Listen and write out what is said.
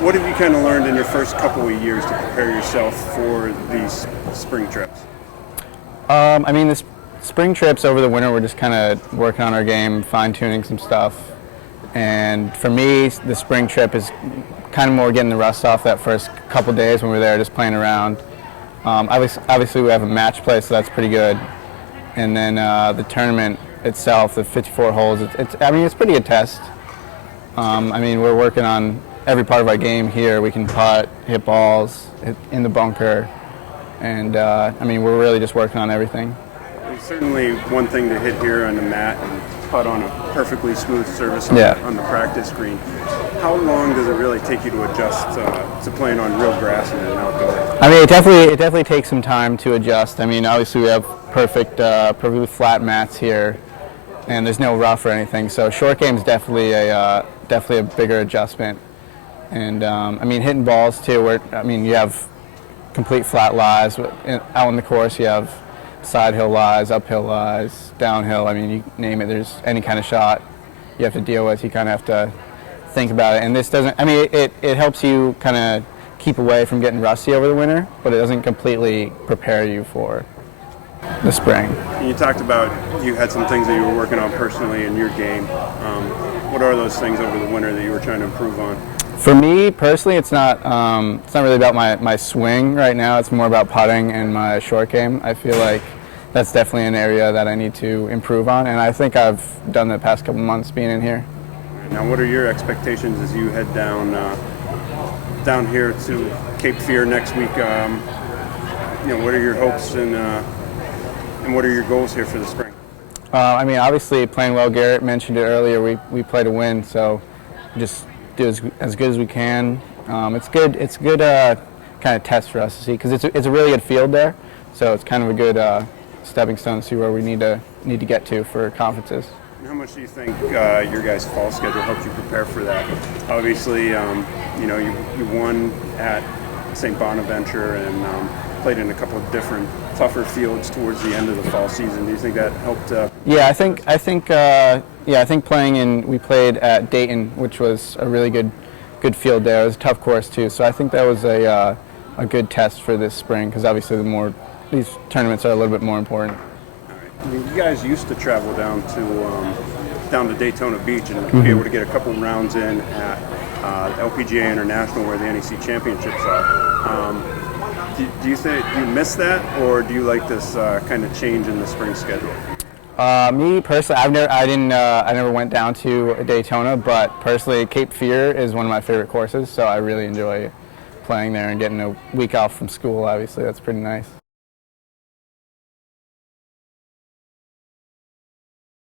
What have you kind of learned in your first couple of years to prepare yourself for these spring trips? I mean, the spring trips over the winter, we're just kind of working on our game, fine-tuning some stuff. And for me, the spring trip is kind of more getting the rust off that first couple days when we're there, just playing around. Obviously, we have a match play, so that's pretty good. And then the tournament itself, the 54 holes, it's pretty good test. I mean, we're working on every part of our game here. We can putt, hit balls, hit in the bunker, and I mean, we're really just working on everything. It's certainly one thing to hit here on the mat and putt on a perfectly smooth surface on the practice green. How long does it really take you to adjust to playing on real grass and outdoors? I mean, it definitely takes some time to adjust. I mean, obviously we have perfectly flat mats here, and there's no rough or anything. So short game is definitely a bigger adjustment. And I mean, hitting balls too. You have complete flat lies out on the course. You have side hill lies, uphill lies, downhill. I mean, you name it. There's any kind of shot you have to deal with. You kind of have to think about it. And this doesn't. I mean, it helps you kind of keep away from getting rusty over the winter, but it doesn't completely prepare you for the spring. You talked about you had some things that you were working on personally in your game. What are those things over the winter that you were trying to improve on? For me personally, it's not really about my swing right now. It's more about putting and my short game. I feel like that's definitely an area that I need to improve on, and I think I've done the past couple months being in here. Now, what are your expectations as you head down here to Cape Fear next week? What are your hopes and what are your goals here for the spring? I mean, obviously playing well. Garrett mentioned it earlier. We play to win, so just do as good as we can. It's good. It's a good kind of test for us to see because it's a really good field there. So it's kind of a good stepping stone to see where we need to get to for conferences. And how much do you think your guys' fall schedule helps you prepare for that? Obviously, you won at St. Bonaventure and played in a couple of different tougher fields towards the end of the fall season. Do you think that helped? Yeah, I think we played at Dayton, which was a really good field there. It was a tough course too, so I think that was a good test for this spring because obviously these tournaments are a little bit more important. All right. I mean, you guys used to travel down to Daytona Beach and be able to get a couple rounds in at LPGA International where the NEC championships are. Do you miss that, or do you like this kind of change in the spring schedule? Me personally, I never went down to Daytona, but personally, Cape Fear is one of my favorite courses, so I really enjoy playing there and getting a week off from school. Obviously, that's pretty nice.